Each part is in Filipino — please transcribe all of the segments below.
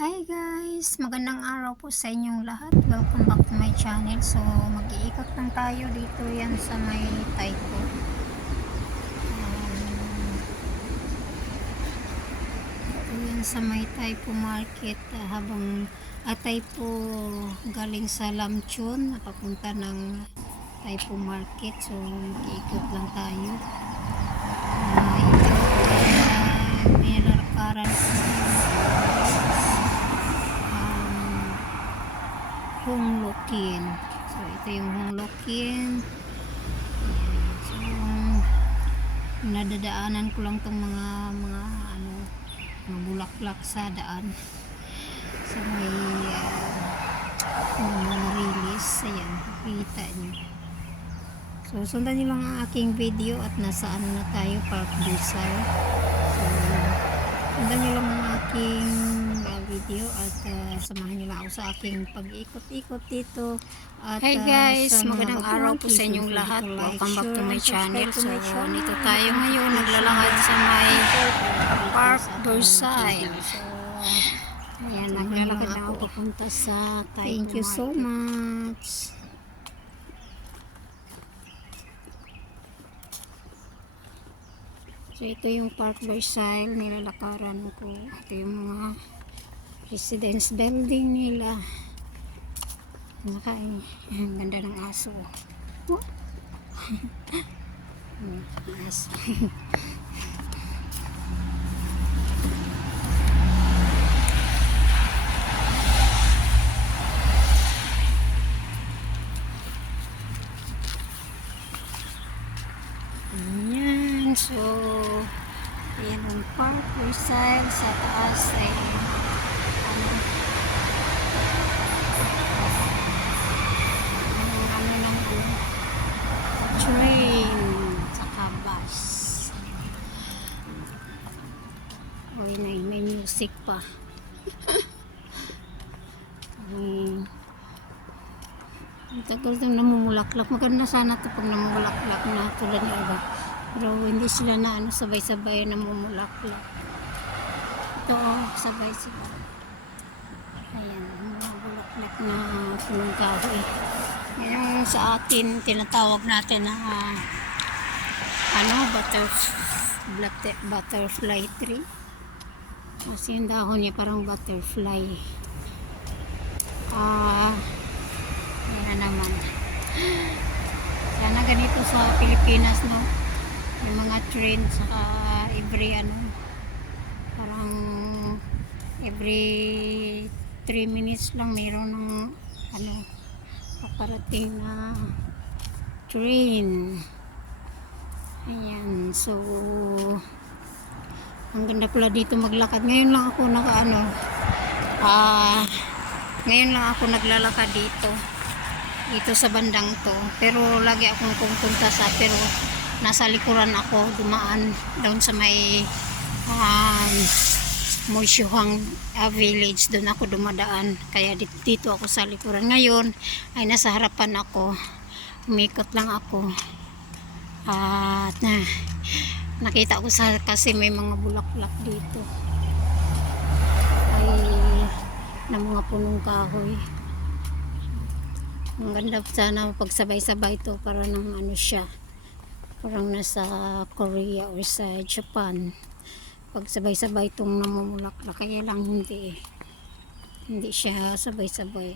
Hi guys! Magandang araw po sa inyong lahat. Welcome back to my channel. So, mag-iikot lang tayo dito yan sa may Taypo. Ito yan sa may Taypo Market. Habang Taypo galing sa Lamchon, napapunta ng Taypo Market. So, mag-iikot lang tayo. Ito, nilalakaran ko Honglokin. So ito yung Honglokin. So nadadaanan ko lang tong mga bulaklak sa daan. So may mga release. Ayan, kita nyo. So sundan nyo lang ang aking video at nasa na tayo, Park Busay. So sundan nyo lang ang aking video at samahan nyo lang ako sa aking pag-ikot-ikot dito. At, hey guys, magandang araw po sa inyong lahat. Welcome back to my channel. So, nito tayo ngayon, naglalakad sa may Park Busay. Ayan, naglalakad na ako papunta sa Taypo. Thank you so much. So, ito yung Park Busay, nilalakaran ko. Ito yung mga residence building nila. Ang ganda ng aso. Aso. Ayan. So, ayan ang Park Busay. Sa taas ay train saka bus. Uy, may music pa. Ang tagal itong namumulaklak. Maganda sana ito pag namumulaklak na tulad ng iba. Pero hindi sila na sabay-sabay namumulaklak. Ito sabay-sabay. Ayan, mga bulaklak na punong kahoy. Yung sa atin tinatawag natin na butterfly tree. Kasi yung dahon niya parang butterfly. Yan na naman. Sana ganito sa Pilipinas, no? Yung mga train saka parang every 3 minutes lang mayroon ng paparating na train. Ayan, so ang ganda pala dito maglakad. Ngayon lang ako naglalakad dito sa bandang to, pero lagi akong pupunta pero nasa likuran ako dumaan doon sa may Moisyohang village, doon ako dumadaan, kaya dito ako sa likuran. Ngayon ay nasa harapan ako, umikot lang ako at nakita ko kasi may mga bulaklak dito na mga punong kahoy. Ang ganda, sana pagsabay-sabay to para ng siya, parang nasa Korea or sa Japan, pagsabay-sabay itong namumulaklak. Kaya lang hindi siya sabay-sabay.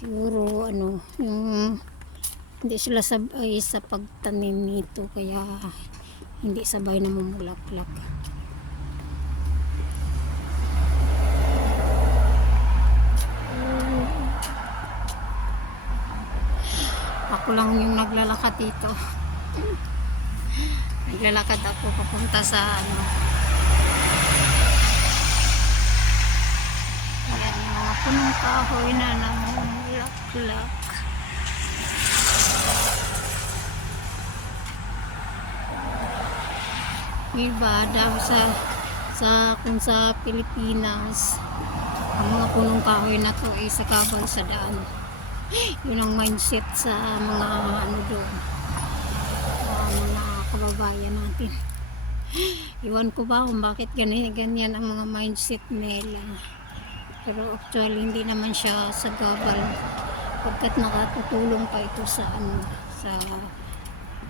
Siguro yung hindi sila sabay sa pagtanim nito, kaya hindi sabay namumulaklak. Ako lang yung naglalakad dito. Naglalakad ako papunta sa ayan, yung mga punong kahoy na namumulaklak. Iba daw kung sa Pilipinas ang mga punong kahoy na to ay sa kabal sa daan. Yun ang mindset sa mga doon, mga kababayan natin. Iwan ko ba kung bakit ganyan ang mga mindset nila. Pero actually hindi naman siya sagabal pagkat nakatutulong pa ito sa sa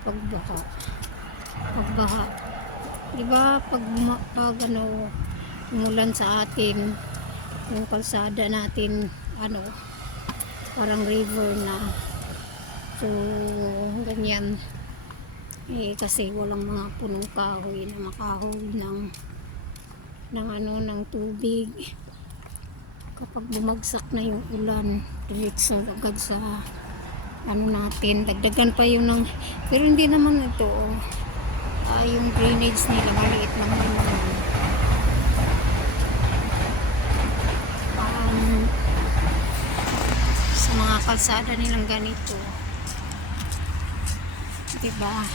pagbaha. Pagbaha. 'Di ba pag umulan sa atin, yung kalsada natin parang river na. So ganyan kasi walang mga punong kahoy na makahoy ng tubig. Kapag bumagsak na yung ulan, diretso agad sa natin, dagdagan pa yung pero hindi naman ito yung drainage nila maliit lang naman. Sa mga kalsada nilang ganito, diba?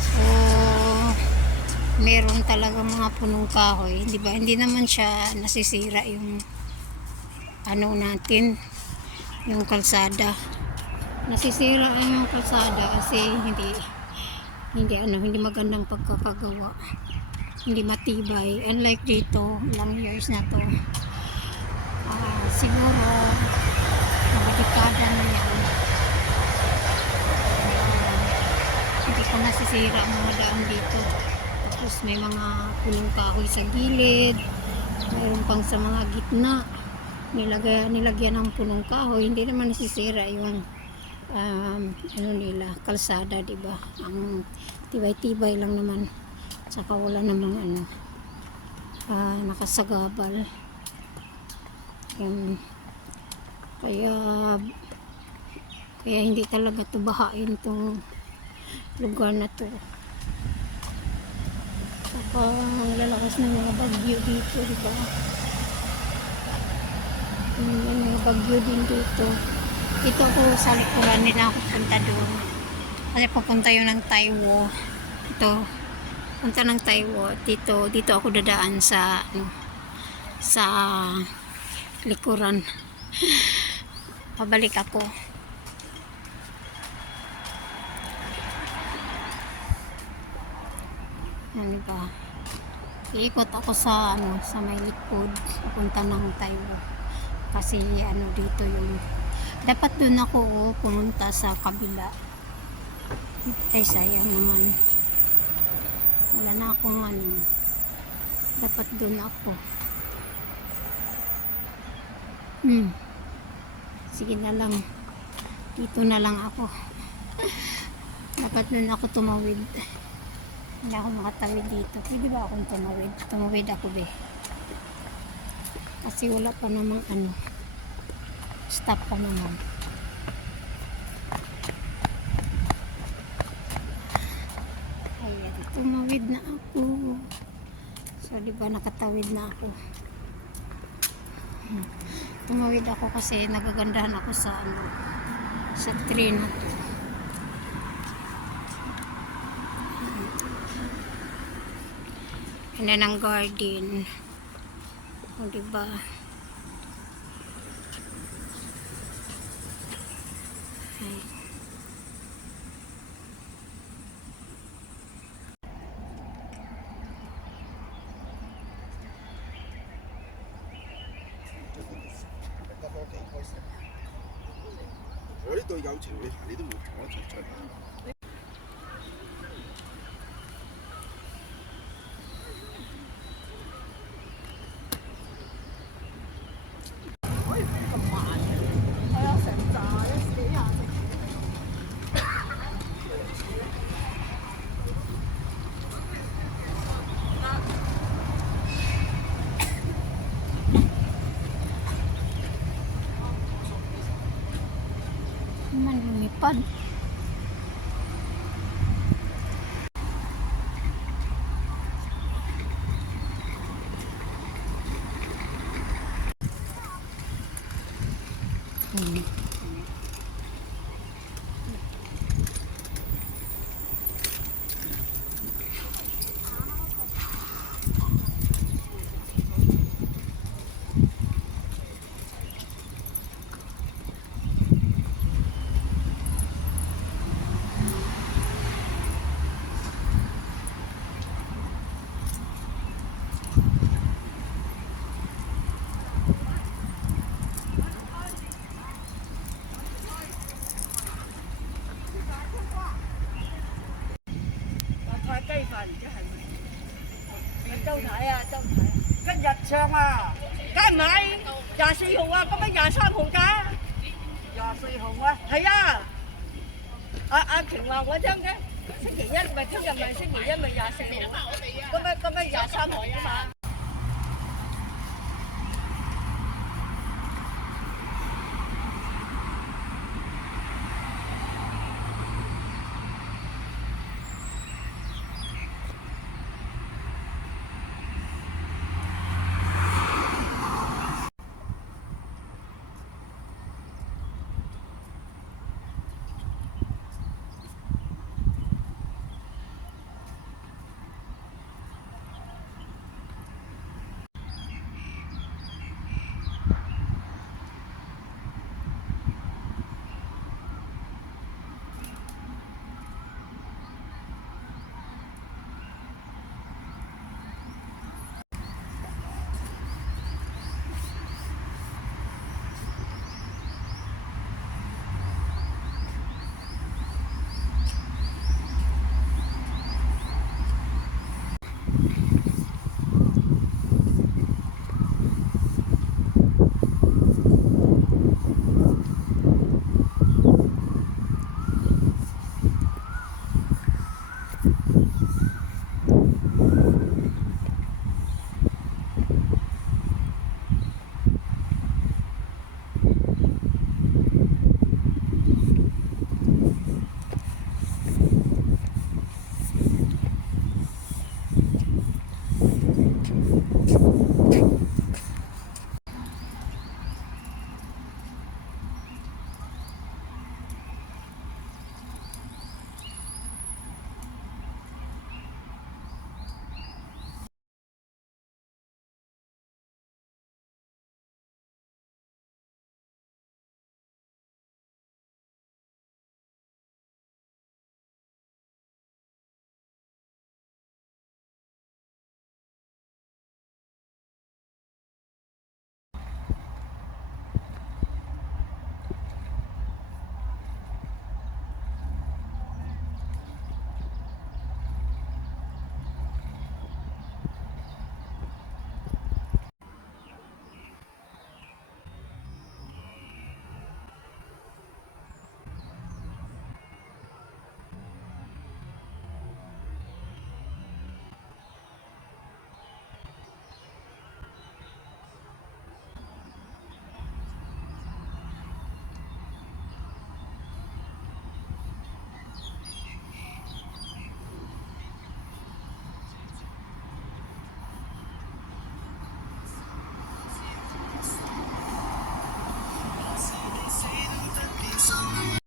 So meron talaga mga punong kahoy, di ba? Hindi naman siya nasisira yung natin, yung kalsada. Nasisira yung kalsada kasi hindi magandang pagkakagawa. Hindi matibay. Unlike dito, ilang years na to. Siguro mga dekada na yan. Hindi ko nasisira ang mga daan dito. Tapos may mga punong kahoy sa gilid, mayroon pang sa mga gitna nilagyan ng punong kahoy. Hindi naman nasisira yung nila kalsada, diba? Ang tibay-tibay lang naman, saka wala namang nakasagabal. Kaya hindi talaga tubahain tong lugar na to. Ang lalakas ng mga bagyo dito, diba? May mga bagyo din dito. Ito ako sa likuran nila ako punta doon. Kasi papunta yun ng Taiwo. Ito, punta ng Taiwo. Dito ako dadaan sa likuran. Pabalik ako. Ano ba? Iikot ako sa may likod, papunta ng Taiwo. Kasi dito yung dapat doon ako pumunta sa kabila. Ay sayang naman. Wala na akong dapat doon ako. Sige na lang. Dito na lang ako. Dapat doon ako tumawid. Hindi ako makatawid dito. Pwede ba akong tumawid? Tumawid ako be. Kasi wala pa namang stop pa naman. Ayan, tumawid na ako. So diba nakatawid na ako. Tumawid ako kasi nagagandahan ako sa tree na to. And then ang garden. O diba? Ay.我呢度有情你行，你都冇同我一齊出嚟。Man lumipad. 唱啊？梗係唔係24號啊？咁咪23號㗎？24號啊？係啊。阿瓊話我聽嘅，星期一咪聽日咪星期一咪24號，咁咪23號啊嘛。